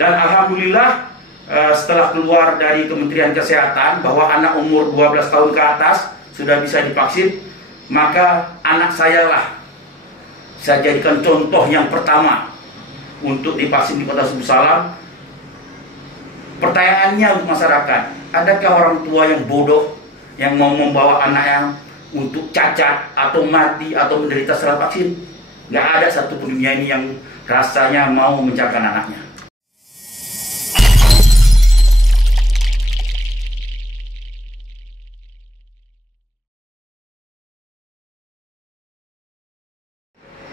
Dan alhamdulillah setelah keluar dari Kementerian Kesehatan bahwa anak umur 12 tahun ke atas sudah bisa divaksin, maka anak saya lah saya jadikan contoh yang pertama untuk divaksin di Kota Subuh Salam. Pertanyaannya untuk masyarakat, adakah orang tua yang bodoh yang mau membawa anaknya untuk cacat atau mati atau menderita setelah vaksin? Nggak ada satupun dunia ini yang rasanya mau mencatatkan anaknya.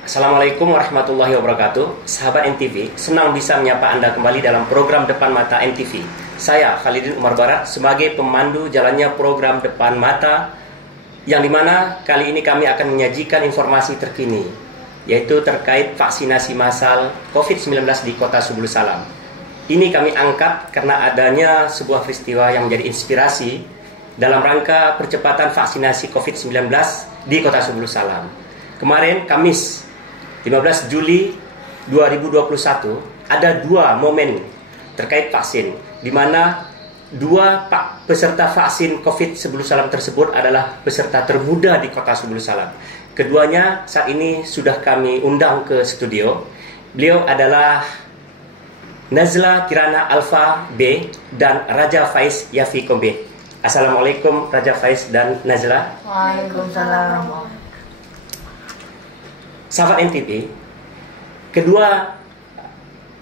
Assalamualaikum warahmatullahi wabarakatuh. Sahabat NTV, senang bisa menyapa Anda kembali dalam program Depan Mata NTV. Saya Khalidin Umar Barat sebagai pemandu jalannya program Depan Mata, yang dimana kali ini kami akan menyajikan informasi terkini, yaitu terkait vaksinasi massal COVID-19 di Kota Subuh Salam. Ini kami angkat karena adanya sebuah peristiwa yang menjadi inspirasi dalam rangka percepatan vaksinasi COVID-19 di Kota Subuh Salam. Kemarin Kamis 15 Juli 2021 ada dua momen terkait vaksin, di mana dua peserta vaksin COVID-19 tersebut adalah peserta termuda di Kota Subuh Salam. Keduanya saat ini sudah kami undang ke studio. Beliau adalah Nazla Kirana Alfa B dan Raja Faiz Yafiko B. Assalamualaikum Raja Faiz dan Nazla. Waalaikumsalam. Sahabat NTV, kedua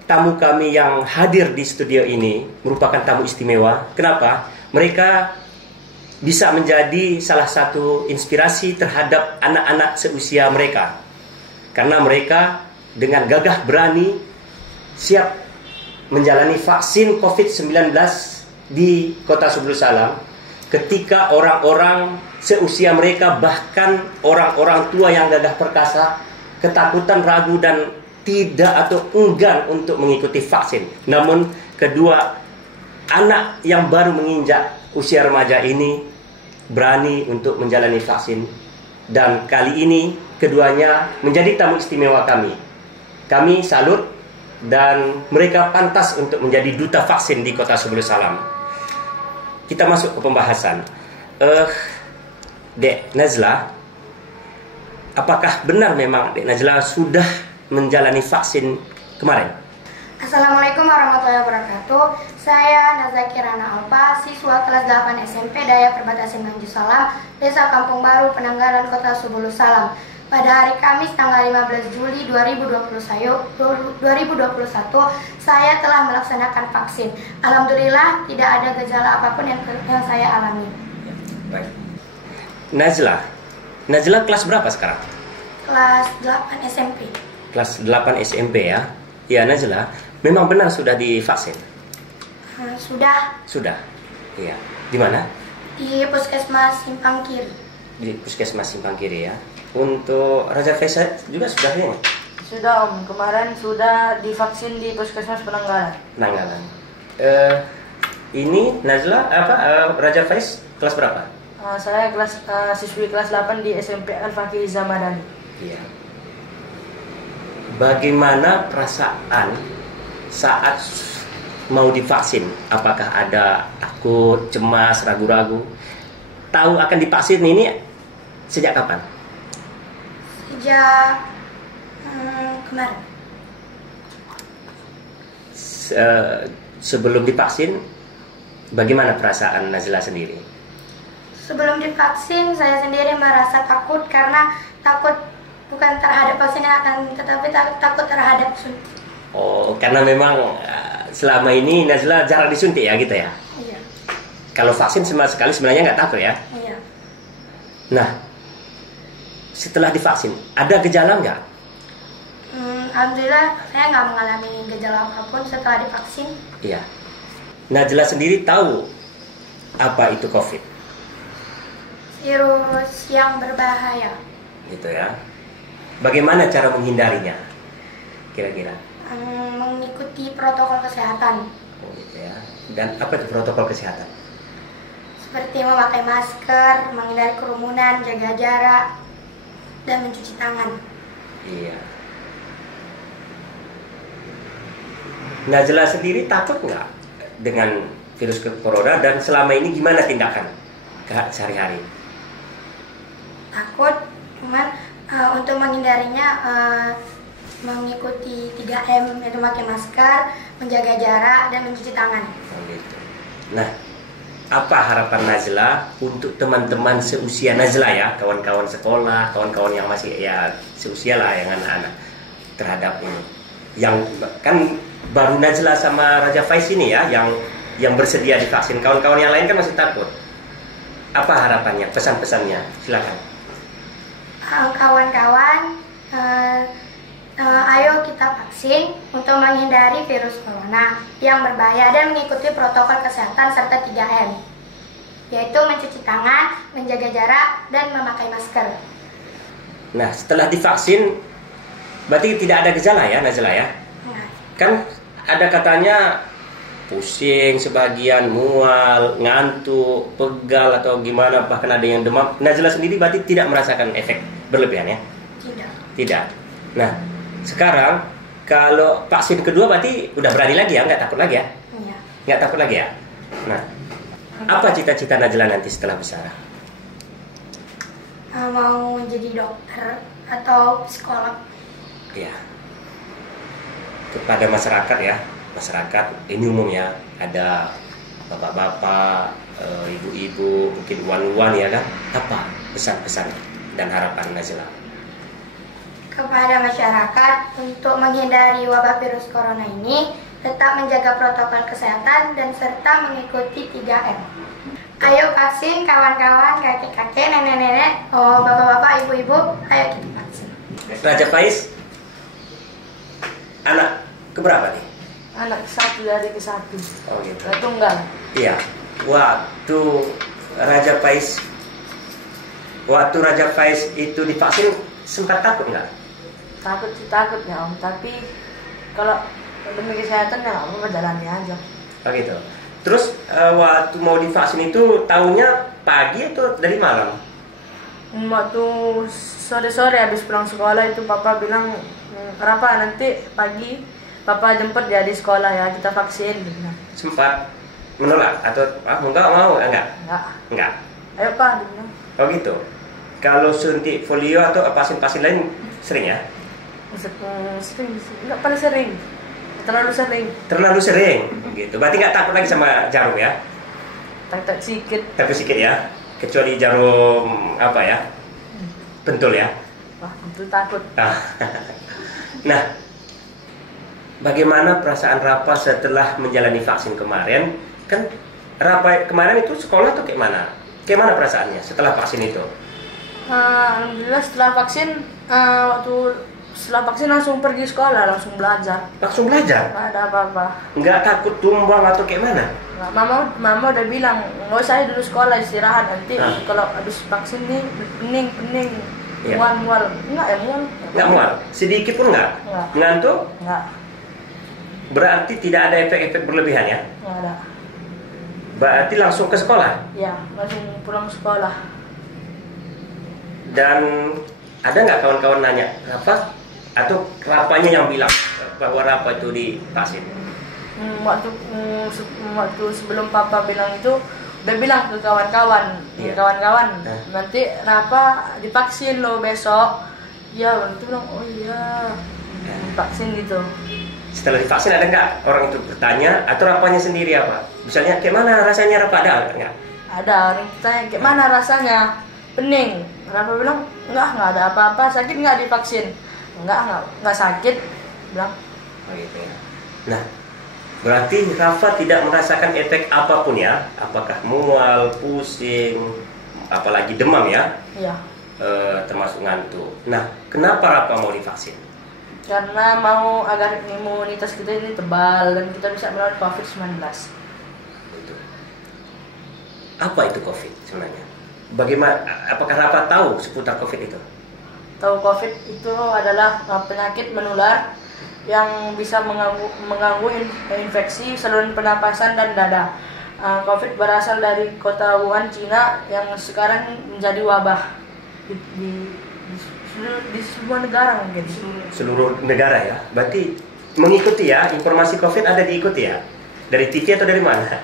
tamu kami yang hadir di studio ini merupakan tamu istimewa. Kenapa? Mereka bisa menjadi salah satu inspirasi terhadap anak-anak seusia mereka, karena mereka dengan gagah berani siap menjalani vaksin COVID-19 di Kota Subuh Salam ketika orang-orang seusia mereka, bahkan orang-orang tua yang gagah perkasa, ketakutan, ragu, dan tidak atau enggan untuk mengikuti vaksin. Namun kedua anak yang baru menginjak usia remaja ini berani untuk menjalani vaksin, dan kali ini keduanya menjadi tamu istimewa kami. Kami salut dan mereka pantas untuk menjadi duta vaksin di Kota Subuh Salam. Kita masuk ke pembahasan. Dek Nazla, apakah benar memang Dek Nazla sudah menjalani vaksin kemarin? Assalamualaikum warahmatullahi wabarakatuh. Saya Nazla Kirana Alfa, siswa kelas 8 SMP Daya Perbatasan Nganjuk Salam, Desa Kampung Baru, Penanggalan, Kota Subuh Salam. Pada hari Kamis tanggal 15 Juli 2021, saya telah melaksanakan vaksin. Alhamdulillah tidak ada gejala apapun yang saya alami. Baik. Nazla kelas berapa sekarang? Kelas 8 SMP. Kelas 8 SMP ya. Ya, Nazla, memang benar sudah divaksin? Sudah. Sudah. Iya. Di mana? Di Puskesmas Simpang Kiri. Di Puskesmas Simpang Kiri ya. Untuk Raja Faisal juga sudah ya? Sudah Om, kemarin sudah divaksin di Puskesmas Penanggalan. Ini Nazla Raja Faiz kelas berapa? Saya siswi kelas 8 di SMP Al-Fakih Zamadani. Iya. Bagaimana perasaan saat mau divaksin? Apakah ada takut, cemas, ragu-ragu? Tahu akan divaksin ini sejak kapan? Sejak kemarin. Sebelum divaksin, bagaimana perasaan Nazla sendiri? Sebelum divaksin, saya sendiri merasa takut, karena takut bukan terhadap vaksin yang akan, tetapi takut terhadap suntik. Oh, karena memang selama ini Nazla jarang disuntik ya gitu ya? Iya. Kalau vaksin sama sekali sebenarnya nggak takut ya? Iya. Nah, setelah divaksin, ada gejala nggak? Alhamdulillah, saya nggak mengalami gejala apapun setelah divaksin. Iya. Nazla sendiri tahu apa itu COVID? Virus yang berbahaya. Gitu ya. Bagaimana cara menghindarinya? Kira-kira? Mengikuti protokol kesehatan. Oh, gitu ya. Dan apa itu protokol kesehatan? Seperti memakai masker, menghindari kerumunan, jaga jarak, dan mencuci tangan. Iya. Najla sendiri takut nggak dengan virus corona dan selama ini gimana tindakan sehari-hari? Takut, cuman untuk menghindarinya mengikuti 3M, yaitu pakai masker, menjaga jarak, dan mencuci tangan. Oh, gitu. Nah, apa harapan Najla untuk teman-teman seusia Najla ya, kawan-kawan sekolah, kawan-kawan yang masih ya seusia lah, yang anak-anak terhadap ini? Yang kan baru Najla sama Raja Faiz ini ya, yang bersedia divaksin. Kawan-kawan yang lain kan masih takut. Apa harapannya, pesan-pesannya? Silakan. Kawan-kawan, ayo kita vaksin untuk menghindari virus corona yang berbahaya dan mengikuti protokol kesehatan serta 3M, yaitu mencuci tangan, menjaga jarak, dan memakai masker. Nah, setelah divaksin, berarti tidak ada gejala ya, Najla ya? Nah, Kan ada katanya pusing, sebagian mual, ngantuk, pegal atau gimana, bahkan ada yang demam. Najla sendiri berarti tidak merasakan efek berlebihan ya? tidak. Tidak. Nah, sekarang kalau vaksin kedua berarti udah berani lagi ya, nggak takut lagi ya? Iya. Nggak takut lagi ya? Nah, apa cita-cita Najla nanti setelah besar? Mau jadi dokter atau psikolog. Ya, kepada masyarakat ya, masyarakat ini umum ya, ada bapak-bapak, ibu-ibu, mungkin wan-wan ya kan? Apa pesan-pesan dan harapan Najla? Kepada masyarakat untuk menghindari wabah virus corona ini, tetap menjaga protokol kesehatan dan serta mengikuti 3M. Ayo vaksin kawan-kawan, kakek-kakek, nenek-nenek, bapak-bapak, ibu-ibu, ayo kita vaksin. Raja Faiz, anak keberapa nih? Anak satu dari ke satu. Oh gitu. Tunggal. Iya. Waktu Raja Faiz itu divaksin sempat takut nggak? Takutnya Om, tapi kalau demi kesehatan ya Om berjalannya aja. Oh gitu. Terus waktu mau divaksin itu tahunya pagi atau dari malam? Waktu sore-sore habis pulang sekolah itu papa bilang, kenapa nanti pagi papa jemput dia di sekolah ya, kita vaksin. Sempat menolak atau enggak mau? Enggak. Ayo pak, dia bilang. Oh gitu. Kalau suntik polio atau vaksin-vaksin lain sering ya? Sering, enggak paling sering. Terlalu sering gitu. Berarti nggak takut lagi sama jarum ya? Takut sedikit. Takut sedikit ya, kecuali jarum apa ya, pentul ya. Wah, itu takut. Nah, bagaimana perasaan Rafa setelah menjalani vaksin kemarin? Kan Rafa kemarin itu sekolah tuh kayak mana? Kayak mana perasaannya setelah vaksin itu? Alhamdulillah setelah vaksin, setelah vaksin langsung pergi sekolah, langsung belajar. Langsung belajar? Nggak ada apa-apa. Nggak takut tumbang atau kayak mana? Nggak, mama udah bilang, nggak usah dulu sekolah, istirahat nanti. Kalau habis vaksin nih pening, Iya. mual. Nggak mual? Sedikit pun nggak? Nggak. Ngantuk? Nggak. Berarti tidak ada efek-efek berlebihan ya? Nggak ada. Berarti langsung ke sekolah? Ya, langsung pulang sekolah. Dan ada nggak kawan-kawan nanya, Rafa? Atau Rafanya yang bilang bahwa Rafa itu divaksin? Waktu sebelum papa bilang itu, udah bilang ke kawan-kawan, Iya. nanti Rafa divaksin lo besok. Ya, waktu itu bilang, oh iya, divaksin gitu. Setelah divaksin ada nggak orang itu bertanya atau Rafanya sendiri apa? Misalnya kayak mana rasanya Rafa, ada nggak? Ada orang tanya, kayak mana rasanya? Pening. Rafa bilang, enggak ada apa-apa, sakit nggak divaksin? Enggak sakit, bilang. Oh, gitu ya. Nah, berarti Rafa tidak merasakan efek apapun ya? Apakah mual, pusing, apalagi demam ya? Iya. Termasuk ngantuk. Nah, kenapa Rafa mau divaksin? Karena mau agar imunitas kita ini tebal dan kita bisa melawan COVID-19. Gitu. Apa itu COVID sebenarnya? Bagaimana? Apakah Rafa tahu seputar COVID itu? Tahu COVID itu adalah penyakit menular yang bisa mengganggu infeksi saluran pernapasan dan dada. COVID berasal dari kota Wuhan, Cina, yang sekarang menjadi wabah di seluruh negara mungkin. Seluruh negara ya. Berarti mengikuti ya, informasi COVID ada diikuti ya? Dari TV atau dari mana?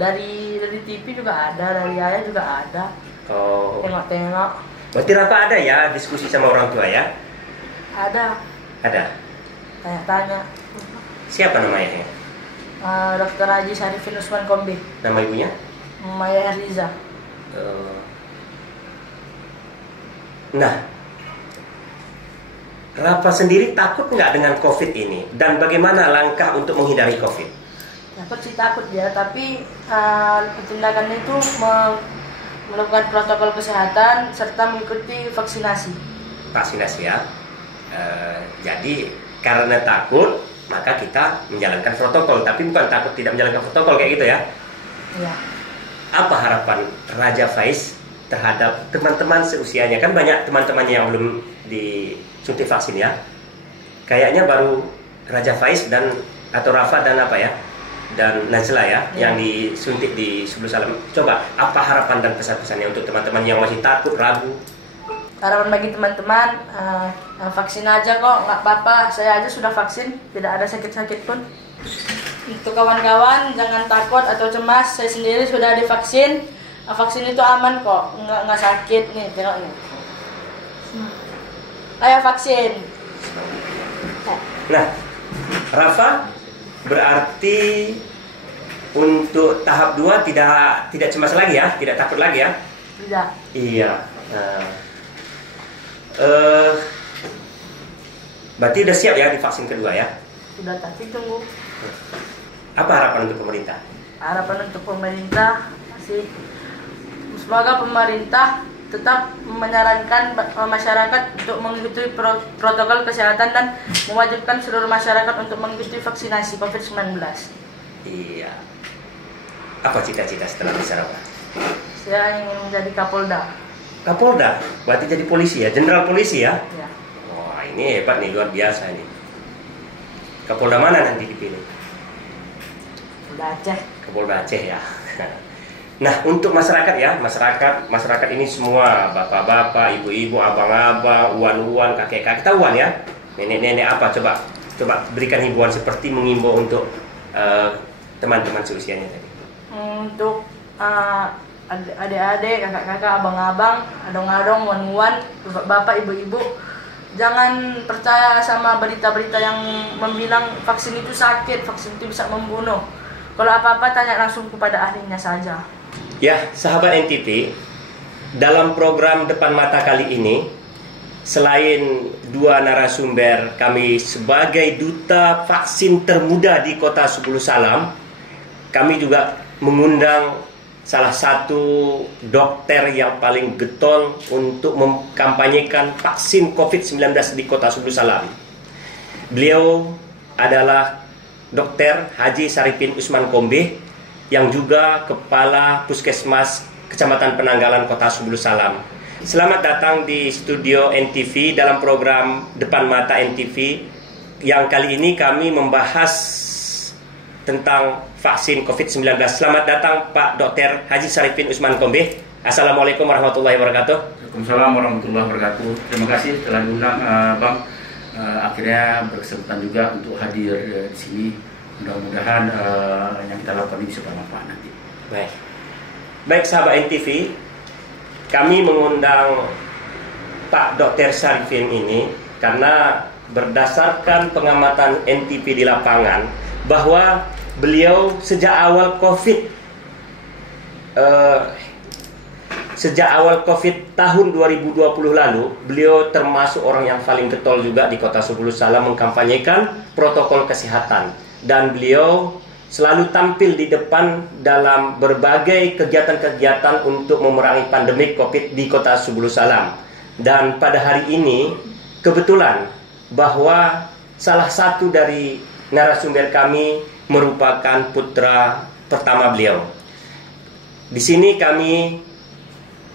Dari TV juga ada, dari ayah juga ada. Oh. Tengok-tengok. Berarti Rafa ada ya diskusi sama orang tua ya? Ada. Ada. Tanya-tanya. Siapa namanya? Dr. Haji Sarifin Usman Kombe. Nama ibunya? Maya Herliza. Nah, Rafa sendiri takut nggak dengan COVID ini? Dan bagaimana langkah untuk menghindari COVID? Takut sih takut ya, tapi tindakannya itu melakukan protokol kesehatan serta mengikuti vaksinasi. Vaksinasi ya. Jadi karena takut maka kita menjalankan protokol, tapi bukan takut tidak menjalankan protokol kayak gitu ya. Iya. Apa harapan Raja Faiz terhadap teman-teman seusianya? Kan banyak teman-temannya yang belum disuntik vaksin ya. Kayaknya baru Raja Faiz dan atau Rafa dan apa ya? Dan Najla ya, yang disuntik di Subul Salam. Coba apa harapan dan pesan-pesannya untuk teman-teman yang masih takut, ragu? Harapan bagi teman-teman, vaksin aja kok, nggak apa-apa. Saya aja sudah vaksin, tidak ada sakit-sakit pun. Untuk kawan-kawan, jangan takut atau cemas. Saya sendiri sudah divaksin. Vaksin itu aman kok, nggak sakit. Nih, tengok nih. Ayo vaksin. Nah, Rafa, berarti untuk tahap 2 tidak cemas lagi ya, tidak takut lagi ya? Tidak. Iya. Berarti udah siap ya divaksin kedua ya? Sudah, tapi tunggu. Apa harapan untuk pemerintah? Harapan untuk pemerintah masih semoga pemerintah tetap menyarankan masyarakat untuk mengikuti protokol kesehatan dan mewajibkan seluruh masyarakat untuk mengikuti vaksinasi COVID-19. Iya. Apa cita-cita setelah bisa Rafa? Saya ingin menjadi Kapolda. Kapolda? Berarti jadi polisi ya? Jenderal polisi ya? Ya. Wah, ini hebat nih, luar biasa ini. Kapolda mana nanti dipilih? Kapolda Aceh. Kapolda Aceh ya. Nah, untuk masyarakat ya, masyarakat ini semua bapak-bapak, ibu-ibu, abang-abang, uwan-uwan, kakek-kakek, kita uwan ya, nenek-nenek apa, coba berikan himbauan seperti mengimbau untuk teman-teman seusianya tadi. Untuk adik-adik, kakak-kakak, abang-abang, adong-adong, wan-wan, bapak, ibu-ibu, jangan percaya sama berita-berita yang membilang vaksin itu sakit, vaksin itu bisa membunuh. Kalau apa-apa tanya langsung kepada ahlinya saja. Ya, sahabat NTV, dalam program Depan Mata kali ini, selain dua narasumber kami sebagai duta vaksin termuda di Kota Subul Salam, kami juga mengundang salah satu dokter yang paling getol untuk mengkampanyekan vaksin COVID-19 di Kota Subul Salam. Beliau adalah Dr. Haji Sarifin Usman Kombe, yang juga Kepala Puskesmas Kecamatan Penanggalan Kota Subul Salam. Selamat datang di studio NTV dalam program Depan Mata NTV, yang kali ini kami membahas tentang vaksin COVID-19. Selamat datang Pak Dr. Haji Sarifin Usman Kombe. Assalamualaikum warahmatullahi wabarakatuh. Waalaikumsalam warahmatullahi wabarakatuh. Terima kasih telah diundang, Bang. Akhirnya berkesempatan juga untuk hadir di sini. Mudah-mudahan yang kita lakukan ini bisa bermanfaat nanti. Baik sahabat NTV, kami mengundang Pak Dr. Sarifin ini karena berdasarkan pengamatan NTV di lapangan bahwa beliau sejak awal COVID tahun 2020 lalu, beliau termasuk orang yang paling getol juga di Kota Subul Salam mengkampanyekan protokol kesehatan. Dan beliau selalu tampil di depan dalam berbagai kegiatan-kegiatan untuk memerangi pandemi COVID di Kota Subul Salam. Dan pada hari ini kebetulan bahwa salah satu dari narasumber kami merupakan putra pertama beliau. Di sini kami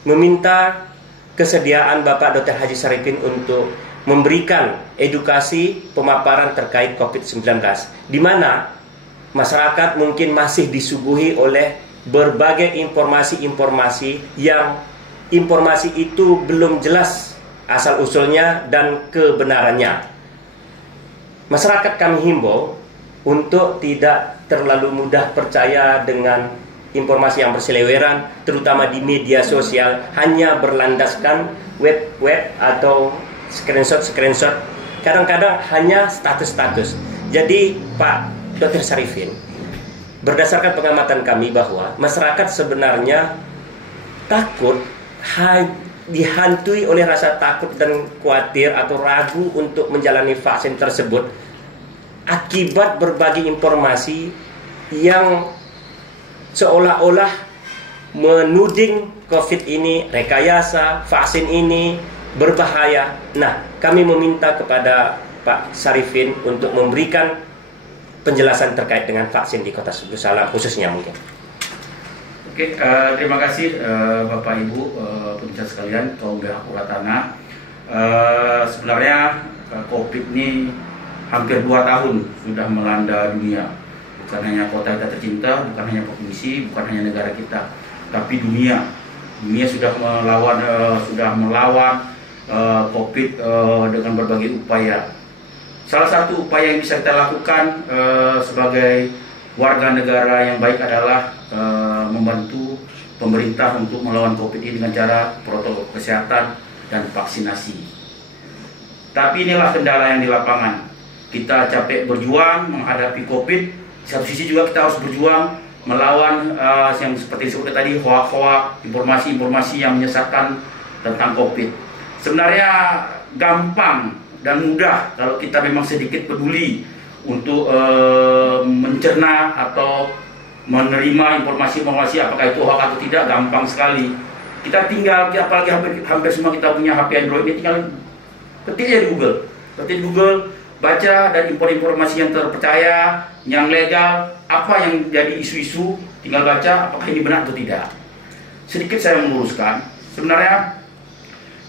meminta kesediaan Bapak Dr. Haji Sarifin untuk memberikan edukasi pemaparan terkait COVID-19, di mana masyarakat mungkin masih disuguhi oleh berbagai informasi-informasi yang informasi itu belum jelas asal-usulnya dan kebenarannya. masyarakat kami himbau untuk tidak terlalu mudah percaya dengan informasi yang berseliweran, terutama di media sosial, hanya berlandaskan web atau screenshot. Kadang-kadang hanya status-status. Jadi Pak Dr. Sarifin, berdasarkan pengamatan kami bahwa masyarakat sebenarnya takut, dihantui oleh rasa takut dan khawatir atau ragu untuk menjalani vaksin tersebut akibat berbagai informasi yang seolah-olah menuding COVID ini rekayasa, vaksin ini berbahaya. Nah, kami meminta kepada Pak Sarifin untuk memberikan penjelasan terkait dengan vaksin di Kota Subulu Salam khususnya mungkin. Oke, terima kasih Bapak Ibu pemirsa sekalian, kaum Akurat Tanah. Sebenarnya COVID ini hampir 2 tahun sudah melanda dunia. Bukan hanya kota kita tercinta, bukan hanya provinsi, bukan hanya negara kita, tapi dunia. Dunia sudah melawan COVID dengan berbagai upaya. Salah satu upaya yang bisa kita lakukan sebagai warga negara yang baik adalah membantu pemerintah untuk melawan COVID ini dengan cara protokol kesehatan dan vaksinasi. Tapi inilah kendala yang di lapangan. Kita capek berjuang menghadapi COVID. Di satu sisi juga kita harus berjuang melawan yang seperti disebut tadi, hoak-hoak, informasi-informasi yang menyesatkan tentang COVID. Sebenarnya gampang dan mudah kalau kita memang sedikit peduli untuk mencerna atau menerima informasi-informasi apakah itu hoax atau tidak, gampang sekali. Kita tinggal, apalagi hampir semua kita punya HP Android, ini tinggal ketik aja di Google, baca dan informasi yang terpercaya, yang legal, apa yang jadi isu-isu, tinggal baca apakah ini benar atau tidak. Sedikit saya meluruskan, sebenarnya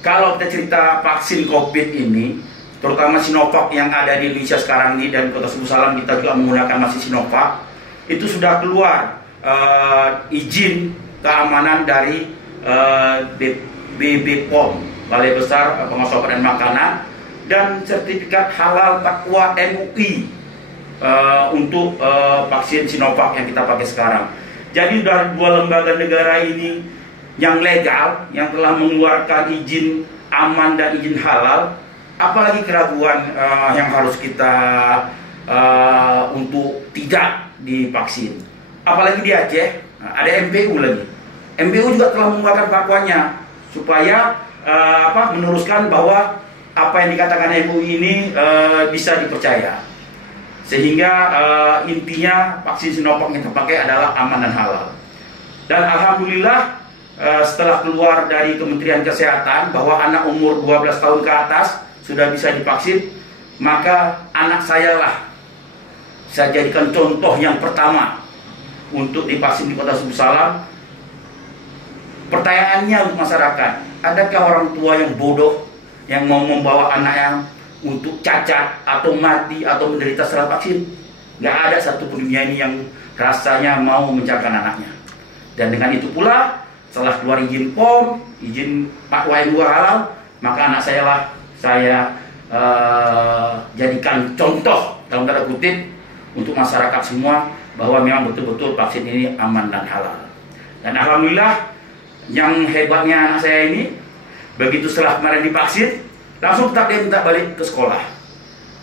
kalau kita cerita vaksin COVID ini, terutama Sinovac yang ada di Indonesia sekarang ini, dan Kota Subulu Salam kita juga menggunakan masih Sinovac, itu sudah keluar izin keamanan dari BPOM, Balai Besar Pengawas Obat dan Makanan, dan sertifikat halal takwa MUI untuk vaksin Sinovac yang kita pakai sekarang. Jadi dari 2 lembaga negara ini yang legal, yang telah mengeluarkan izin aman dan izin halal, apalagi keraguan yang harus kita untuk tidak divaksin. Apalagi di Aceh ada MPU lagi. MPU juga telah mengeluarkan fatwanya supaya meneruskan bahwa apa yang dikatakan MUI ini bisa dipercaya. Sehingga intinya vaksin Sinovac yang terpakai adalah aman dan halal. Dan alhamdulillah setelah keluar dari Kementerian Kesehatan bahwa anak umur 12 tahun ke atas sudah bisa divaksin, maka anak saya lah saya jadikan contoh yang pertama untuk divaksin di Kota Subulu Salam. Pertanyaannya untuk masyarakat, adakah orang tua yang bodoh yang mau membawa anaknya untuk cacat atau mati atau menderita setelah vaksin? Nggak ada satupun dunia ini yang rasanya mau mencatatkan anaknya. Dan dengan itu pula, setelah keluar izin POM, izin Pak WN2 halal, maka anak saya lah saya jadikan contoh dalam tanda kutip untuk masyarakat semua bahwa memang betul-betul vaksin ini aman dan halal. Dan alhamdulillah yang hebatnya anak saya ini, begitu setelah kemarin divaksin, langsung tetap dia minta balik ke sekolah.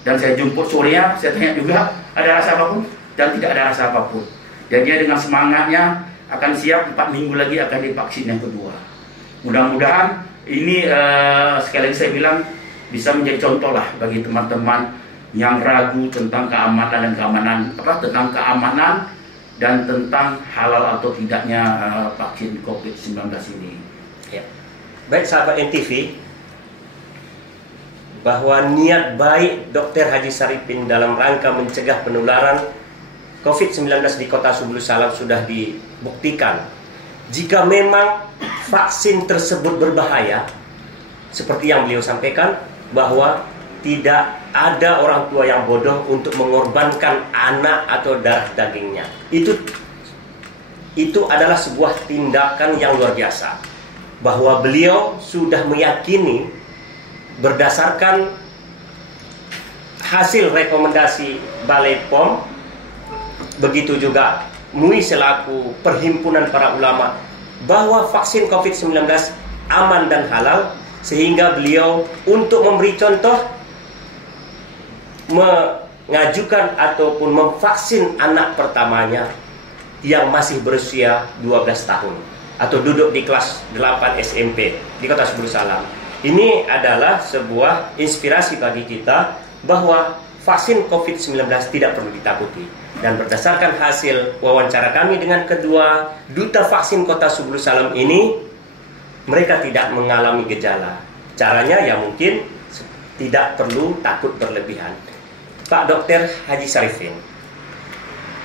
Dan saya jemput sorenya, saya tanya juga ada rasa apapun, dan tidak ada rasa apapun. Dan dia dengan semangatnya akan siap 4 minggu lagi akan divaksin yang kedua. Mudah-mudahan ini sekali lagi saya bilang bisa menjadi contoh lah bagi teman-teman yang ragu tentang keamanan dan tentang halal atau tidaknya vaksin COVID-19 ini. Ya. Baik sahabat NTV, bahwa niat baik Dr. Haji Sarifin dalam rangka mencegah penularan COVID-19 di Kota Subulu Salam sudah dibuktikan. Jika memang vaksin tersebut berbahaya, seperti yang beliau sampaikan, bahwa tidak ada orang tua yang bodoh untuk mengorbankan anak atau darah dagingnya. Itu adalah sebuah tindakan yang luar biasa. Bahwa beliau sudah meyakini berdasarkan hasil rekomendasi Balai POM, begitu juga MUI selaku Perhimpunan Para Ulama, bahwa vaksin COVID-19 aman dan halal, sehingga beliau untuk memberi contoh mengajukan ataupun memvaksin anak pertamanya yang masih berusia 12 tahun atau duduk di kelas 8 SMP di Kota Subulu Salam. Ini adalah sebuah inspirasi bagi kita bahwa vaksin COVID-19 tidak perlu ditakuti. Dan berdasarkan hasil wawancara kami dengan kedua duta vaksin Kota Subulu Salam ini, mereka tidak mengalami gejala. Caranya ya mungkin tidak perlu takut berlebihan. Pak Dr. Haji Sarifin,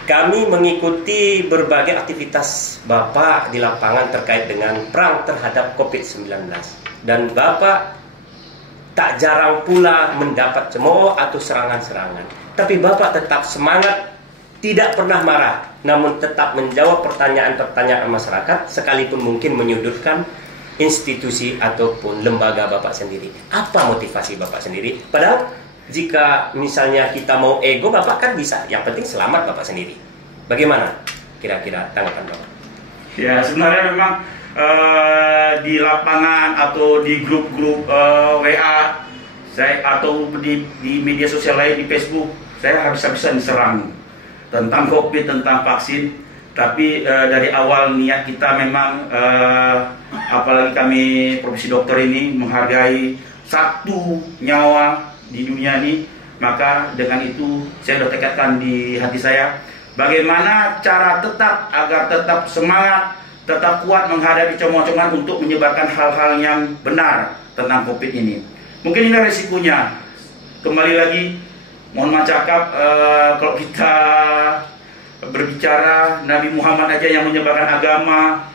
kami mengikuti berbagai aktivitas Bapak di lapangan terkait dengan perang terhadap COVID-19. Dan Bapak tak jarang pula mendapat cemooh atau serangan-serangan. Tapi Bapak tetap semangat, tidak pernah marah, namun tetap menjawab pertanyaan-pertanyaan masyarakat, sekalipun mungkin menyudutkan institusi ataupun lembaga Bapak sendiri. Apa motivasi Bapak sendiri? Padahal jika misalnya kita mau ego, Bapak kan bisa. Yang penting selamat Bapak sendiri. Bagaimana kira-kira tanggapan Bapak? Ya, sebenarnya memang di lapangan atau di grup-grup WA saya atau di media sosial lain, di Facebook, saya habis-habisan diserang tentang COVID, tentang vaksin. Tapi dari awal niat kita memang apalagi kami profesi dokter ini menghargai satu nyawa di dunia ini, maka dengan itu saya sudah tekadkan di hati saya bagaimana cara agar tetap semangat, tetap kuat menghadapi cemooh-cemoohan untuk menyebarkan hal-hal yang benar tentang COVID ini. Mungkin ini resikonya. Kembali lagi, mohon maaf cakap, kalau kita berbicara Nabi Muhammad aja yang menyebarkan agama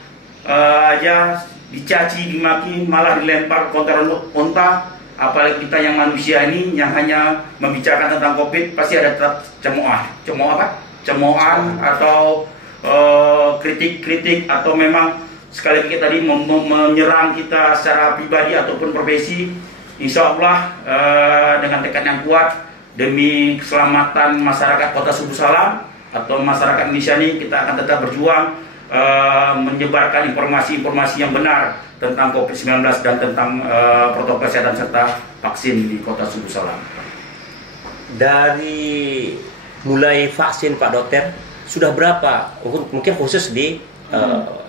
aja dicaci, dimaki, malah dilempar kontaran onta. Apalagi kita yang manusia ini yang hanya membicarakan tentang COVID, pasti ada tetap cemoohan atau kritik-kritik, atau memang sekali lagi tadi menyerang kita secara pribadi ataupun profesi. Insya Allah dengan tekad yang kuat demi keselamatan masyarakat Kota Subulu Salam atau masyarakat Indonesia ini, kita akan tetap berjuang menyebarkan informasi-informasi yang benar tentang COVID-19 dan tentang protokol kesehatan serta vaksin di Kota Subulu Salam. Dari mulai vaksin Pak Dokter, sudah berapa, mungkin khusus di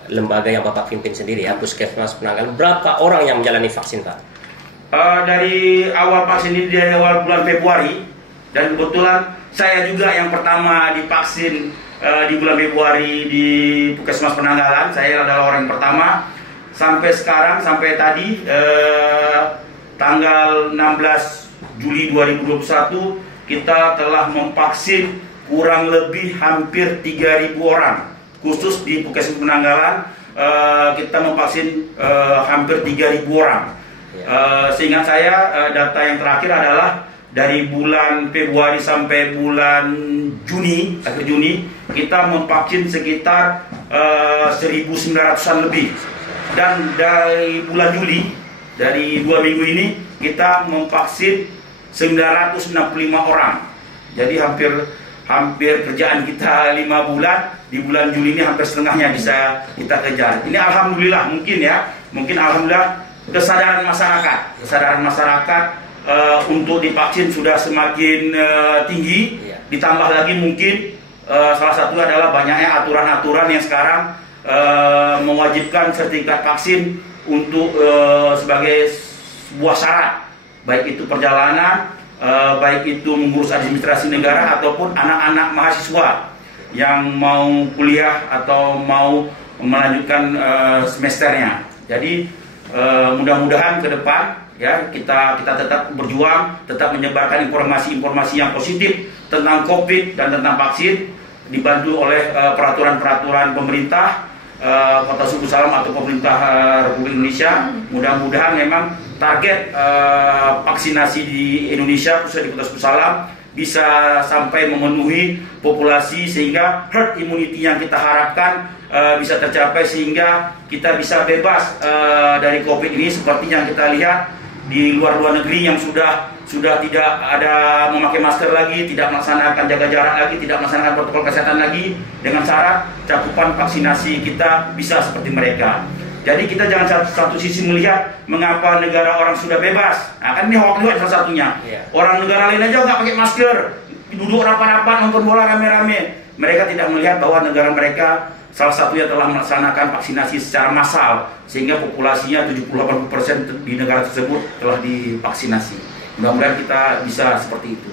lembaga yang Bapak pimpin sendiri ya, Puskesmas Penanggalan, berapa orang yang menjalani vaksin Pak? Dari awal vaksin ini, dari awal bulan Februari, dan kebetulan saya juga yang pertama divaksin di bulan Februari di Puskesmas Penanggalan. Saya adalah orang yang pertama. Sampai sekarang, sampai tadi tanggal 16 Juli 2021, kita telah memvaksin kurang lebih hampir 3.000 orang. Khusus di Puskesmas Penanggalan kita memvaksin hampir 3.000 orang. Seingat saya data yang terakhir adalah dari bulan Februari sampai bulan Juni, akhir Juni, kita memvaksin sekitar 1.900-an lebih. Dan dari bulan Juli, dari 2 minggu ini, kita memvaksin 965 orang. Jadi hampir kerjaan kita 5 bulan, di bulan Juli ini hampir setengahnya bisa kita kejar. Ini alhamdulillah, mungkin alhamdulillah kesadaran masyarakat untuk divaksin sudah semakin tinggi. Ditambah lagi mungkin salah satu adalah banyaknya aturan-aturan yang sekarang mewajibkan sertifikat vaksin untuk sebagai sebuah syarat, baik itu perjalanan, baik itu mengurus administrasi negara ataupun anak-anak mahasiswa yang mau kuliah atau mau melanjutkan semesternya. Jadi mudah-mudahan ke depan ya kita tetap berjuang, tetap menyebarkan informasi-informasi yang positif tentang COVID dan tentang vaksin, dibantu oleh peraturan-peraturan pemerintah Kota Subulu Salam atau pemerintah Republik Indonesia. Mudah-mudahan memang target vaksinasi di Indonesia, khususnya di Kota Subulu Salam, bisa sampai memenuhi populasi sehingga herd immunity yang kita harapkan bisa tercapai, sehingga kita bisa bebas dari COVID ini. Seperti yang kita lihat di luar negeri yang sudah tidak ada memakai masker lagi, tidak melaksanakan jaga jarak lagi, tidak melaksanakan protokol kesehatan lagi, dengan syarat cakupan vaksinasi kita bisa seperti mereka. Jadi kita jangan satu sisi melihat mengapa negara orang sudah bebas. Nah, kan ini hoax juga salah satunya. Orang negara lain aja nggak pakai masker, duduk rapat-rapat nonton bola rame-rame. Mereka tidak melihat bahwa negara mereka salah satunya telah melaksanakan vaksinasi secara massal, sehingga populasinya 70-80% di negara tersebut telah divaksinasi. Mudah-mudahan kita bisa seperti itu.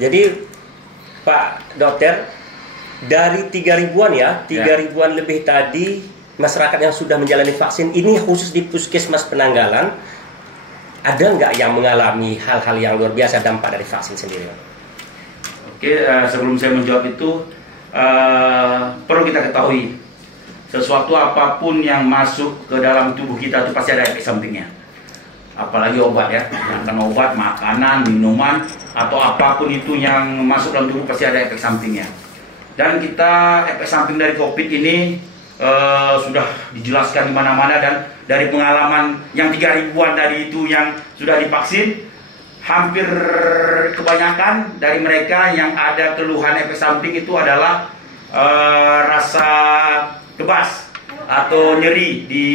Jadi Pak Dokter, dari 3.000-an ya, 3.000-an lebih tadi masyarakat yang sudah menjalani vaksin ini, khusus di Puskesmas Penanggalan, ada nggak yang mengalami hal-hal yang luar biasa dampak dari vaksin sendiri? Oke, sebelum saya menjawab itu, perlu kita ketahui, sesuatu apapun yang masuk ke dalam tubuh kita itu pasti ada efek sampingnya. Apalagi obat ya, yang obat, makanan, minuman, atau apapun itu yang masuk dalam tubuh pasti ada efek sampingnya. Dan kita, efek samping dari COVID ini sudah dijelaskan di mana-mana, dan dari pengalaman yang 3.000-an tadi itu yang sudah divaksin, hampir kebanyakan dari mereka yang ada keluhan efek samping itu adalah rasa kebas atau nyeri di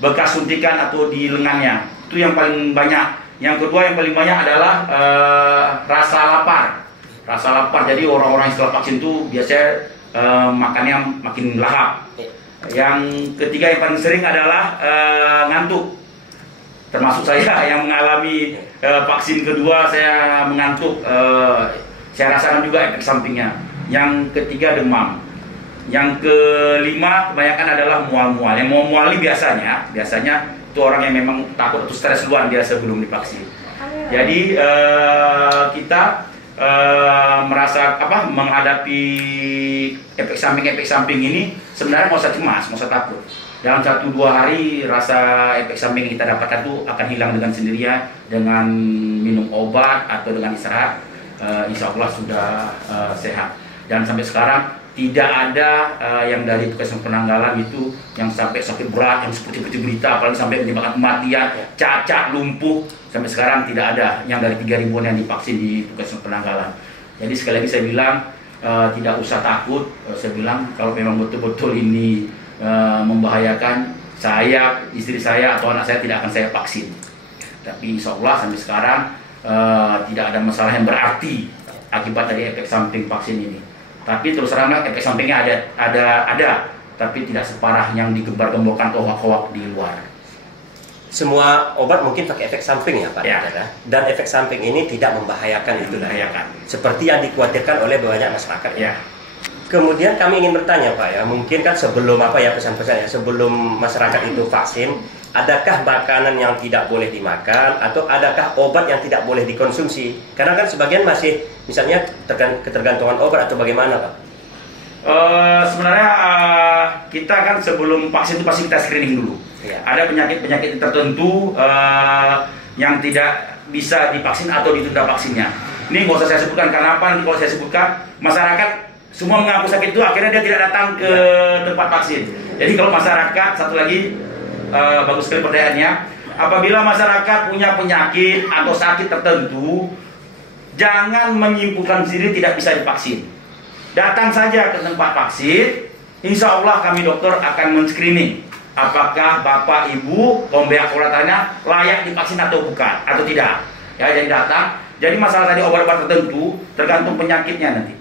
bekas suntikan atau di lengannya. Itu yang paling banyak. Yang kedua yang paling banyak adalah rasa lapar. Rasa lapar. Jadi orang-orang yang setelah vaksin itu biasanya makannya makin lahap. Yang ketiga yang paling sering adalah ngantuk. Termasuk saya yang mengalami vaksin kedua, saya mengantuk. Saya rasakan juga efek sampingnya. Yang ketiga demam. Yang kelima kebanyakan adalah mual-mual. Yang mual-mual ini biasanya itu orang yang memang takut atau stres duluan dia sebelum divaksin. Jadi kita merasa menghadapi efek samping ini sebenarnya nggak usah cemas, nggak usah takut. Dalam 1-2 hari rasa efek samping yang kita dapatkan itu akan hilang dengan sendirinya, dengan minum obat atau dengan istirahat. Insya Allah sudah sehat. Dan sampai sekarang tidak ada yang dari Puskesmas Penanggalan itu yang sampai sakit berat, yang seperti berita, apalagi sampai menyebabkan kematian, cacat, lumpuh. Sampai sekarang tidak ada yang dari 3.000-an yang divaksin di Puskesmas Penanggalan. Jadi sekali lagi saya bilang, tidak usah takut. Saya bilang kalau memang betul-betul ini membahayakan, saya, istri saya atau anak saya tidak akan saya vaksin. Tapi insya Allah sampai sekarang tidak ada masalah yang berarti akibat dari efek samping vaksin ini. Tapi terus terang efek sampingnya ada, tapi tidak separah yang digembar-gemborkan hoak-hoak di luar. Semua obat mungkin pakai efek samping ya Pak. Ya. Dan efek samping ini tidak membahayakan itu, seperti yang dikhawatirkan oleh banyak masyarakat. Ya. Kemudian kami ingin bertanya Pak ya, mungkin kan sebelum pesan-pesan ya, sebelum masyarakat itu vaksin, adakah makanan yang tidak boleh dimakan atau adakah obat yang tidak boleh dikonsumsi? Karena kan sebagian masih misalnya ketergantungan obat atau bagaimana Pak? Sebenarnya kita kan sebelum vaksin itu pasti kita screening dulu. Ya. Ada penyakit-penyakit tertentu yang tidak bisa divaksin atau ditunda vaksinnya. Ini nggak usah saya sebutkan karena apa? Nanti kalau saya sebutkan masyarakat semua mengaku sakit itu akhirnya dia tidak datang ke tempat vaksin. Jadi kalau masyarakat, satu lagi bagus sekali pertanyaannya, apabila masyarakat punya penyakit atau sakit tertentu, jangan menyimpulkan sendiri tidak bisa divaksin. Datang saja ke tempat vaksin, insya Allah kami dokter akan men-screening apakah bapak ibu pihak keluarganya layak divaksin atau bukan atau tidak. Ya, jadi datang. Jadi masalah tadi obat-obat tertentu tergantung penyakitnya nanti.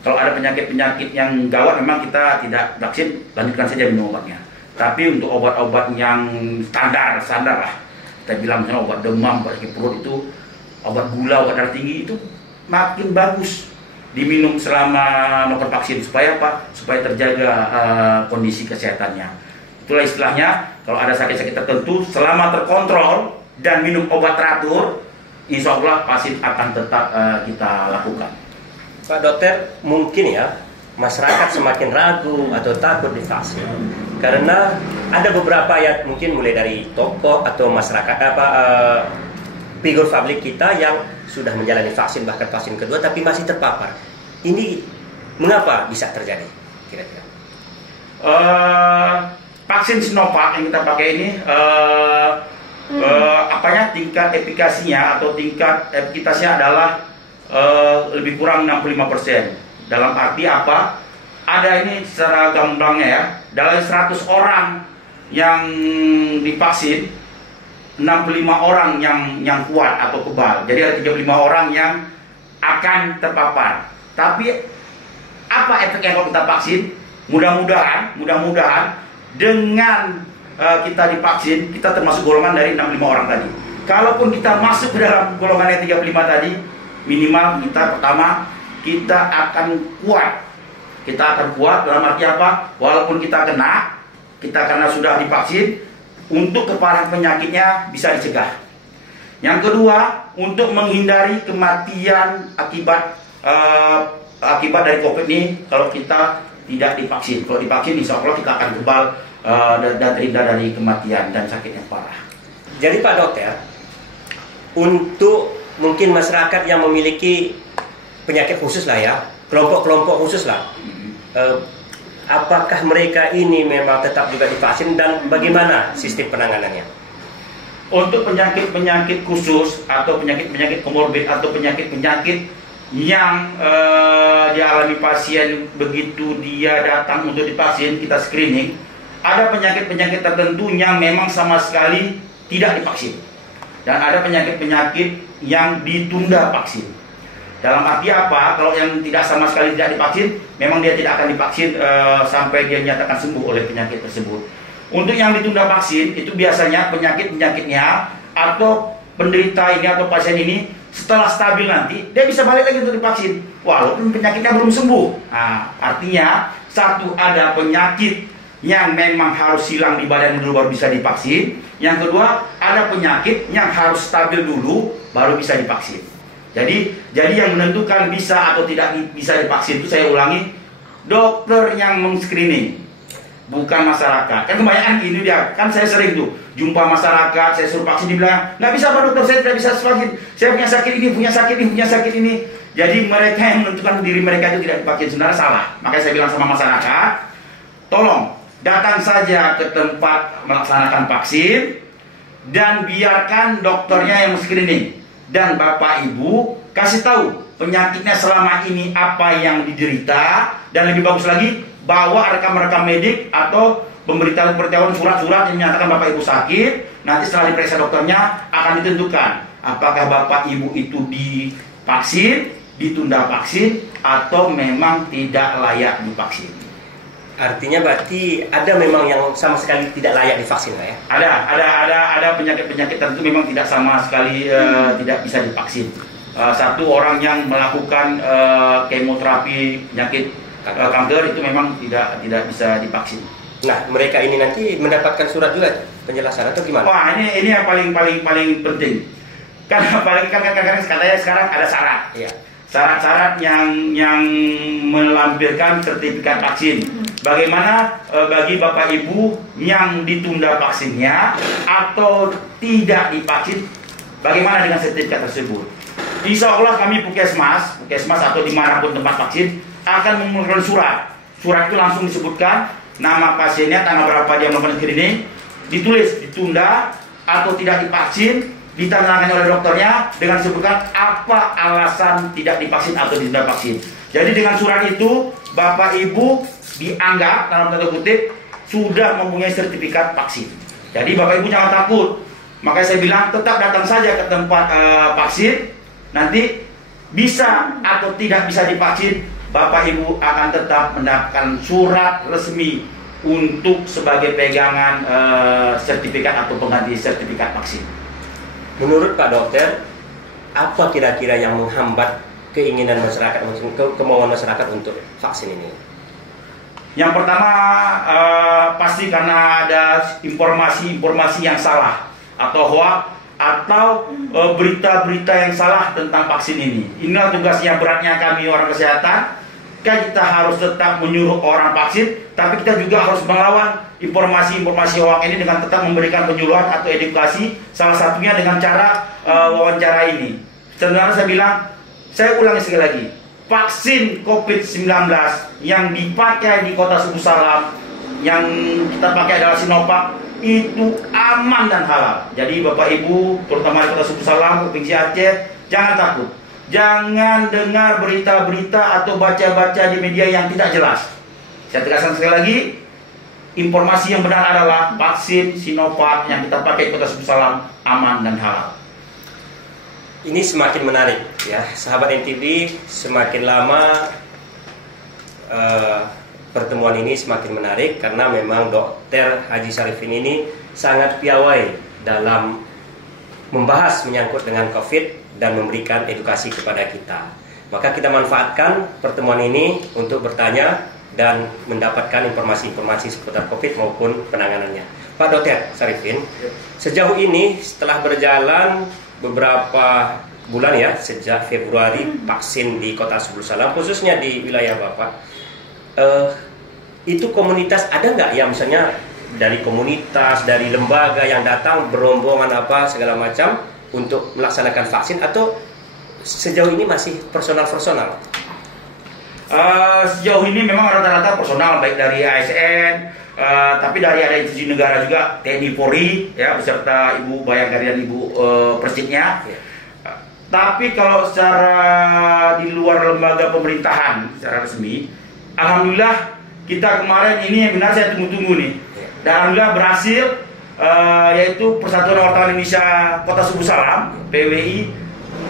Kalau ada penyakit-penyakit yang gawat memang kita tidak vaksin, lanjutkan saja minum obatnya. Tapi untuk obat-obat yang standar lah, kita bilang misalnya obat demam, obat sakit perut itu, obat gula, obat darah tinggi itu makin bagus diminum selama melakukan vaksin. Supaya apa? Supaya terjaga kondisi kesehatannya. Itulah istilahnya, kalau ada sakit-sakit tertentu, selama terkontrol dan minum obat teratur, insya Allah pasien akan tetap kita lakukan. Pak Dokter, mungkin ya masyarakat semakin ragu atau takut divaksin karena ada beberapa ya, mungkin mulai dari tokoh atau masyarakat figur publik kita yang sudah menjalani vaksin, bahkan vaksin kedua tapi masih terpapar. Ini mengapa bisa terjadi kira-kira? vaksin Sinovac yang kita pakai ini tingkat efikasinya atau tingkat efikasitasnya adalah lebih kurang 65%. Dalam arti apa? Ada ini secara gamblangnya ya, dalam 100 orang yang divaksin, 65 orang yang kuat atau kebal. Jadi ada 35 orang yang akan terpapar. Tapi apa efeknya kalau kita vaksin? Mudah-mudahan dengan kita divaksin, kita termasuk golongan dari 65 orang tadi. Kalaupun kita masuk ke dalam golongan yang 35 tadi, minimal kita pertama kita akan kuat. Kita akan kuat dalam arti apa? Walaupun kita kena, kita karena sudah divaksin, untuk keparahan penyakitnya bisa dicegah. Yang kedua, untuk menghindari kematian akibat dari COVID ini kalau kita tidak divaksin. Kalau divaksin, insya Allah kita akan kebal dan terhindar dari kematian dan sakit yang parah. Jadi Pak Dokter, untuk mungkin masyarakat yang memiliki penyakit khusus lah ya, kelompok-kelompok khusus lah, apakah mereka ini memang tetap juga divaksin dan bagaimana sistem penanganannya? Untuk penyakit-penyakit khusus atau penyakit-penyakit komorbid atau penyakit-penyakit yang dialami pasien begitu dia datang untuk divaksin, kita screening. Ada penyakit-penyakit tertentu yang memang sama sekali tidak divaksin, dan ada penyakit-penyakit yang ditunda vaksin. Dalam arti apa? Kalau yang tidak sama sekali tidak divaksin, memang dia tidak akan divaksin sampai dia nyatakan sembuh oleh penyakit tersebut. Untuk yang ditunda vaksin, itu biasanya penyakit-penyakitnya atau penderita ini atau pasien ini setelah stabil nanti, dia bisa balik lagi untuk divaksin, walaupun penyakitnya belum sembuh. Nah, artinya, satu, ada penyakit yang memang harus hilang di badan dulu baru bisa divaksin. Yang kedua, ada penyakit yang harus stabil dulu baru bisa divaksin. Jadi yang menentukan bisa atau tidak bisa divaksin itu, saya ulangi, dokter yang meng-screening, bukan masyarakat. Kan kebanyakan ini dia, kan saya sering tuh jumpa masyarakat, saya suruh vaksin, dibilang nggak bisa Pak Dokter, saya tidak bisa vaksin, saya punya sakit ini, punya sakit ini. Jadi mereka yang menentukan diri mereka itu tidak divaksin, sebenarnya salah. Makanya saya bilang sama masyarakat, tolong datang saja ke tempat melaksanakan vaksin dan biarkan dokternya yang screening, dan Bapak Ibu kasih tahu penyakitnya selama ini apa yang diderita, dan lebih bagus lagi bawa rekam-rekam medik atau pemberitahuan surat-surat yang menyatakan Bapak Ibu sakit. Nanti setelah diperiksa dokternya akan ditentukan apakah Bapak Ibu itu divaksin, ditunda vaksin, atau memang tidak layak divaksin. Artinya berarti ada memang yang sama sekali tidak layak divaksin, Pak ya? Ada penyakit-penyakit tertentu memang tidak sama sekali tidak bisa divaksin. Satu, orang yang melakukan kemoterapi penyakit kanker itu memang tidak bisa divaksin. Nah, mereka ini nanti mendapatkan surat juga penjelasan atau gimana? Wah, ini yang paling penting. Karena kadang-kadang katanya sekarang ada syarat. Iya. Syarat-syarat yang melampirkan sertifikat vaksin. Bagaimana bagi Bapak Ibu yang ditunda vaksinnya atau tidak divaksin, bagaimana dengan sertifikat tersebut? Insya Allah kami Puskesmas atau dimanapun tempat vaksin akan mengeluarkan surat. Surat itu langsung disebutkan nama pasiennya, tanggal berapa dia melakukan screening, ditulis ditunda atau tidak divaksin, ditandatangani oleh dokternya dengan disebutkan apa alasan tidak divaksin atau ditunda vaksin. Jadi dengan surat itu Bapak Ibu dianggap dalam tanda kutip sudah mempunyai sertifikat vaksin. Jadi Bapak Ibu jangan takut. Makanya saya bilang tetap datang saja ke tempat vaksin. Nanti bisa atau tidak bisa divaksin, Bapak Ibu akan tetap mendapatkan surat resmi untuk sebagai pegangan sertifikat atau pengganti sertifikat vaksin. Menurut Pak Dokter, apa kira-kira yang menghambat keinginan masyarakat, kemauan masyarakat untuk vaksin ini? Yang pertama pasti karena ada informasi yang salah atau hoax atau berita-berita yang salah tentang vaksin ini. Inilah tugasnya beratnya kami orang kesehatan. Kan kita harus tetap menyuruh orang vaksin, tapi kita juga harus melawan informasi-informasi hoax ini dengan tetap memberikan penyuluhan atau edukasi. Salah satunya dengan cara wawancara ini. Sebenarnya saya ulangi sekali lagi, vaksin COVID-19 yang dipakai di Kota Subuh Salam yang kita pakai adalah Sinovac, itu aman dan halal. Jadi Bapak Ibu, terutama di Kota Suku Salam, Provinsi Aceh, jangan takut. Jangan dengar berita-berita atau baca-baca di media yang tidak jelas. Saya tegaskan sekali lagi, informasi yang benar adalah vaksin Sinovac yang kita pakai di Kota Suku Salam aman dan halal. Ini semakin menarik ya, sahabat NTV. Semakin lama pertemuan ini semakin menarik karena memang Dr. Haji Syarifin ini sangat piawai dalam membahas menyangkut dengan COVID dan memberikan edukasi kepada kita. Maka kita manfaatkan pertemuan ini untuk bertanya dan mendapatkan informasi-informasi seputar COVID maupun penanganannya. Pak Dr. Syarifin, sejauh ini setelah berjalan beberapa bulan ya, sejak Februari vaksin di Kota Sebulu Salam, khususnya di wilayah Bapak, itu komunitas ada nggak ya, misalnya dari komunitas, dari lembaga yang datang berombongan apa segala macam untuk melaksanakan vaksin, atau sejauh ini masih personal-personal? Sejauh ini memang rata-rata personal, baik dari ASN, tapi dari ada institusi negara juga, TNI Polri ya, beserta Ibu Bayangkari dan Ibu Presiden-nya. Tapi kalau secara di luar lembaga pemerintahan secara resmi, alhamdulillah kita kemarin ini yang benar saya tunggu-tunggu nih, dan alhamdulillah berhasil, yaitu Persatuan Wartawan Indonesia Kota Sebulu Salam (PWI)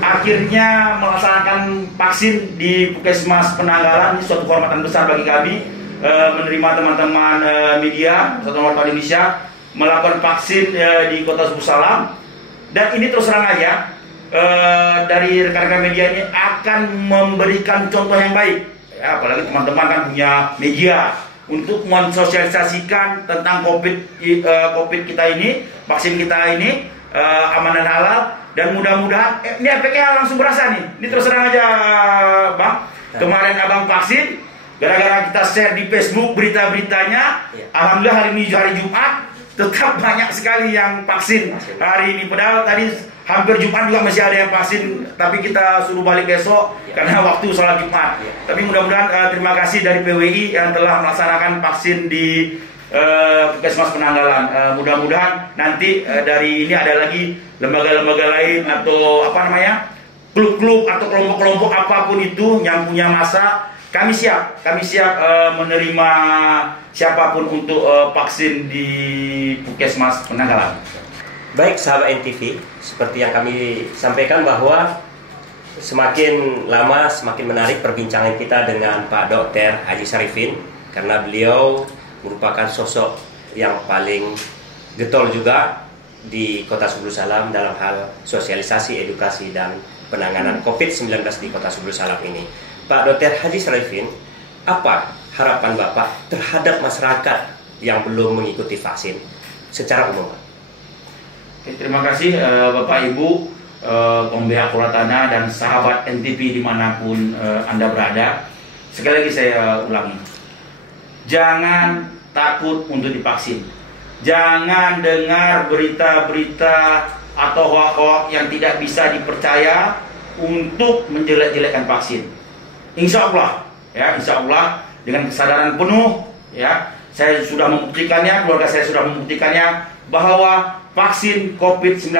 akhirnya melaksanakan vaksin di Puskesmas Penanggalan. Ini suatu kehormatan besar bagi kami, menerima teman-teman media Persatuan Wartawan Indonesia melakukan vaksin di Kota Sebulu Salam. Dan ini terus terang aja, dari rekan-rekan media ini akan memberikan contoh yang baik ya, apalagi teman-teman kan punya media untuk mensosialisasikan tentang COVID kita ini, vaksin kita ini aman dan halal. Dan mudah-mudahan ini efeknya langsung berasa nih. Ini terus terang aja Bang, kemarin Abang vaksin, gara-gara kita share di Facebook berita-beritanya, alhamdulillah hari ini hari Jumat tetap banyak sekali yang vaksin hari ini. Padahal tadi hampir Jumat juga masih ada yang vaksin, tapi kita suruh balik besok karena waktu sholat Jumat. Tapi mudah-mudahan terima kasih dari PWI yang telah melaksanakan vaksin di Puskesmas Penanggalan. Mudah-mudahan nanti dari ini ada lagi lembaga-lembaga lain atau apa namanya, klub-klub atau kelompok-kelompok apapun itu yang punya masa, kami siap menerima siapapun untuk vaksin di Puskesmas Penanggalan. Baik sahabat NTV, seperti yang kami sampaikan bahwa semakin lama semakin menarik perbincangan kita dengan Pak Dr. Haji Syarifin, karena beliau merupakan sosok yang paling getol juga di Kota Sebulu Salam dalam hal sosialisasi, edukasi, dan penanganan COVID-19 di Kota Sebulu Salam ini. Pak Dr. Haji Syarifin, apa harapan Bapak terhadap masyarakat yang belum mengikuti vaksin secara umum? Terima kasih Bapak Ibu, pembiak Kuratana dan sahabat NTV dimanapun Anda berada. Sekali lagi saya ulangi, jangan takut untuk divaksin. Jangan dengar berita-berita atau hoax yang tidak bisa dipercaya untuk menjelek-jelekkan vaksin. Insya Allah, ya, insya Allah dengan kesadaran penuh, ya, saya sudah membuktikannya, keluarga saya sudah membuktikannya bahwa vaksin COVID-19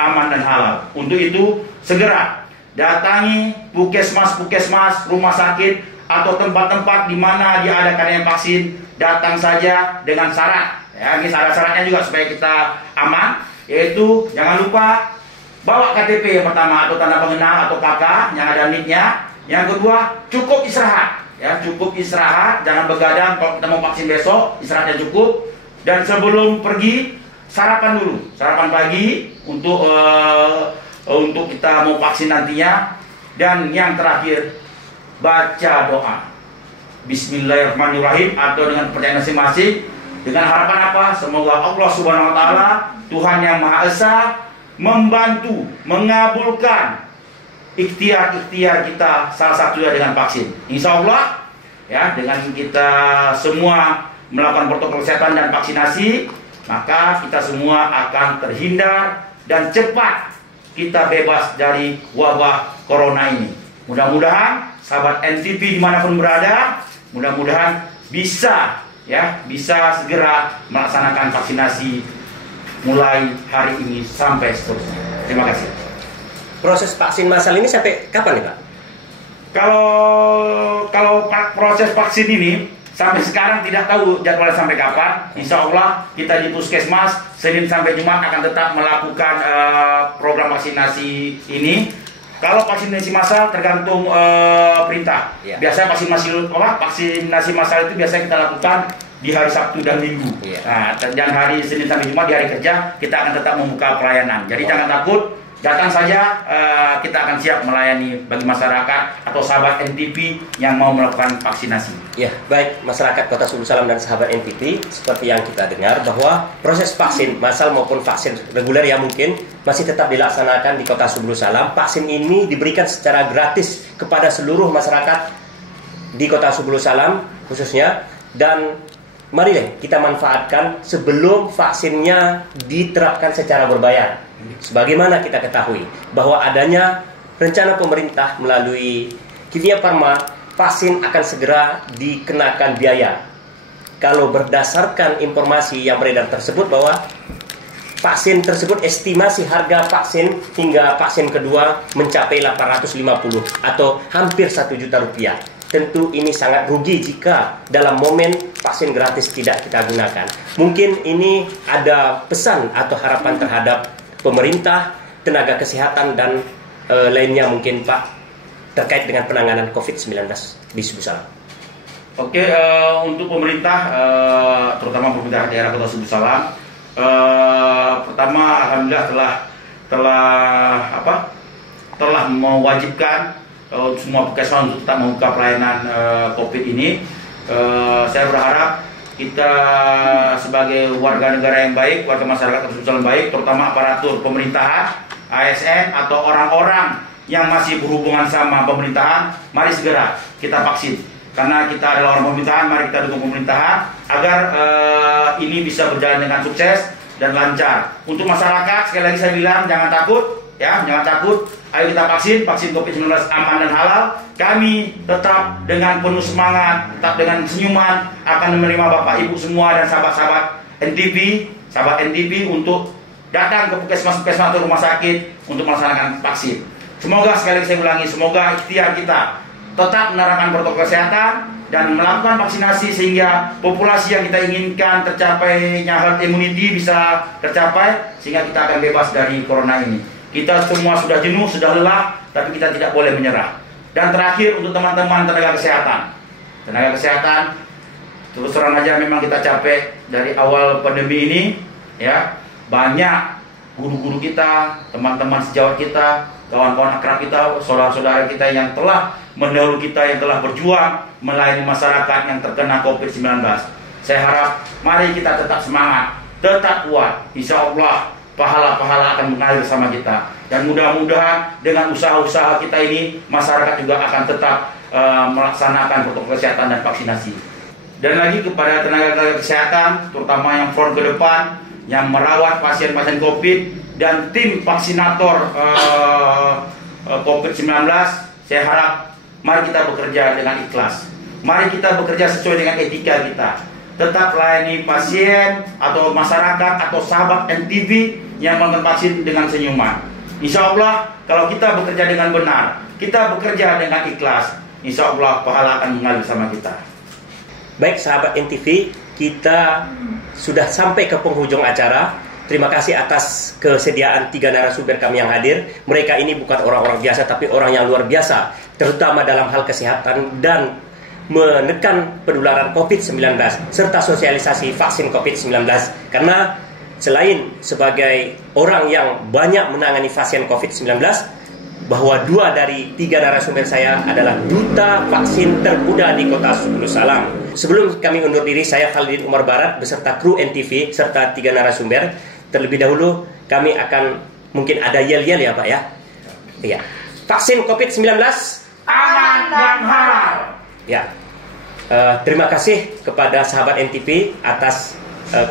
aman dan halal. Untuk itu segera datangi puskesmas, rumah sakit, atau tempat-tempat di mana diadakannya vaksin. Datang saja dengan syarat, ya, ini syarat-syaratnya juga supaya kita aman, yaitu jangan lupa bawa KTP yang pertama atau tanda pengenal atau KK yang ada NIK-nya. Yang kedua, cukup istirahat, ya, cukup istirahat, jangan begadang. Kalau kita mau vaksin besok, istirahatnya cukup. Dan sebelum pergi, sarapan dulu, sarapan pagi untuk kita mau vaksin nantinya. Dan yang terakhir, baca doa Bismillahirrahmanirrahim atau dengan kepercayaan masing-masing, dengan harapan apa? Semoga Allah Subhanahu wa Ta'ala, Tuhan yang Maha Esa, membantu, mengabulkan ikhtiar-ikhtiar kita, salah satunya dengan vaksin. Insya Allah, ya, dengan kita semua melakukan protokol kesehatan dan vaksinasi, maka kita semua akan terhindar dan cepat kita bebas dari wabah corona ini. Mudah-mudahan sahabat NTV dimanapun berada, mudah-mudahan bisa, ya bisa segera melaksanakan vaksinasi mulai hari ini sampai seterusnya. Terima kasih. Proses vaksin massal ini sampai kapan nih Pak? Kalau proses vaksin ini sampai sekarang tidak tahu jadwalnya sampai kapan. Insya Allah kita di Puskesmas Senin sampai Jumat akan tetap melakukan program vaksinasi ini. Kalau vaksinasi massal tergantung perintah. Biasanya vaksinasi massal itu biasanya kita lakukan di hari Sabtu dan Minggu. Nah, dan hari Senin sampai Jumat di hari kerja kita akan tetap membuka pelayanan. Jadi jangan takut, datang saja, kita akan siap melayani bagi masyarakat atau sahabat NTV yang mau melakukan vaksinasi. Ya, baik masyarakat Kota Subulu Salam dan sahabat NTV, seperti yang kita dengar bahwa proses vaksin massal maupun vaksin reguler yang mungkin masih tetap dilaksanakan di Kota Subulu Salam. Vaksin ini diberikan secara gratis kepada seluruh masyarakat di Kota Subulu Salam khususnya, dan mari kita manfaatkan sebelum vaksinnya diterapkan secara berbayar. Sebagaimana kita ketahui bahwa adanya rencana pemerintah melalui Kimia Farma, vaksin akan segera dikenakan biaya. Kalau berdasarkan informasi yang beredar tersebut bahwa vaksin tersebut estimasi harga vaksin hingga vaksin kedua mencapai 850 atau hampir 1 juta rupiah. Tentu ini sangat rugi jika dalam momen vaksin gratis tidak kita gunakan. Mungkin ini ada pesan atau harapan terhadap pemerintah, tenaga kesehatan, dan lainnya mungkin Pak, terkait dengan penanganan COVID-19 di Subulu Salam. Oke, untuk pemerintah, terutama pemerintah daerah Kota Subulu Salam, pertama alhamdulillah telah mewajibkan semua puskesmas untuk tetap membuka pelayanan COVID ini. Saya berharap kita sebagai warga negara yang baik, warga masyarakat Subulu Salam baik, terutama aparatur pemerintahan, ASN atau orang-orang yang masih berhubungan sama pemerintahan, mari segera kita vaksin. Karena kita adalah orang pemerintahan, mari kita dukung pemerintahan agar ini bisa berjalan dengan sukses dan lancar. Untuk masyarakat, sekali lagi saya bilang jangan takut, ya, jangan takut. Ayo kita vaksin COVID-19 aman dan halal. Kami tetap dengan penuh semangat, tetap dengan senyuman akan menerima Bapak Ibu semua dan sahabat-sahabat NTV untuk datang ke puskesmas-puskesmas atau rumah sakit untuk melaksanakan vaksin. Semoga, sekali lagi saya ulangi, semoga ikhtiar kita tetap menerapkan protokol kesehatan dan melakukan vaksinasi sehingga populasi yang kita inginkan tercapainya herd immunity bisa tercapai sehingga kita akan bebas dari corona ini. Kita semua sudah jenuh, sudah lelah, tapi kita tidak boleh menyerah. Dan terakhir untuk teman-teman tenaga kesehatan, terus terang aja memang kita capek dari awal pandemi ini, ya. Banyak guru-guru kita, teman-teman sejawat kita, kawan-kawan akrab kita, saudara-saudara kita yang telah mendahulu kita, yang telah berjuang melayani masyarakat yang terkena COVID-19. Saya harap mari kita tetap semangat, tetap kuat. Insya Allah pahala-pahala akan mengalir sama kita, dan mudah-mudahan dengan usaha-usaha kita ini masyarakat juga akan tetap melaksanakan protokol kesehatan dan vaksinasi. Dan lagi kepada tenaga kesehatan, terutama yang front ke depan, yang merawat pasien-pasien COVID dan tim vaksinator COVID-19, saya harap mari kita bekerja dengan ikhlas, mari kita bekerja sesuai dengan etika kita. Tetap layani pasien atau masyarakat atau sahabat NTV yang melakukan vaksin dengan senyuman. Insya Allah kalau kita bekerja dengan benar, kita bekerja dengan ikhlas, insya Allah pahala akan mengalir sama kita. Baik sahabat NTV, kita sudah sampai ke penghujung acara. Terima kasih atas kesediaan 3 narasumber kami yang hadir. Mereka ini bukan orang-orang biasa, tapi orang yang luar biasa, terutama dalam hal kesehatan dan menekan penularan COVID-19 serta sosialisasi vaksin COVID-19. Karena selain sebagai orang yang banyak menangani pasien COVID-19, bahwa 2 dari 3 narasumber saya adalah duta vaksin termuda di Kota Subulu Salam. Sebelum kami undur diri, saya Khalidin Umar Barat beserta kru NTV serta 3 narasumber. Terlebih dahulu kami akan, mungkin ada yel-yel ya Pak ya. Iya. Vaksin COVID-19 aman dan halal. Ya. Terima kasih kepada sahabat NTV atas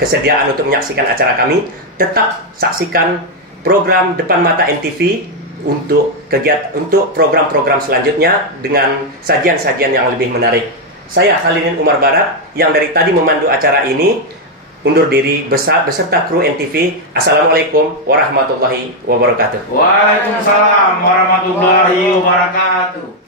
kesediaan untuk menyaksikan acara kami. Tetap saksikan program Depan Mata NTV untuk program-program selanjutnya dengan sajian-sajian yang lebih menarik. Saya Khalidin Umar Barat yang dari tadi memandu acara ini undur diri beserta kru NTV. Assalamualaikum warahmatullahi wabarakatuh. Waalaikumsalam warahmatullahi wabarakatuh.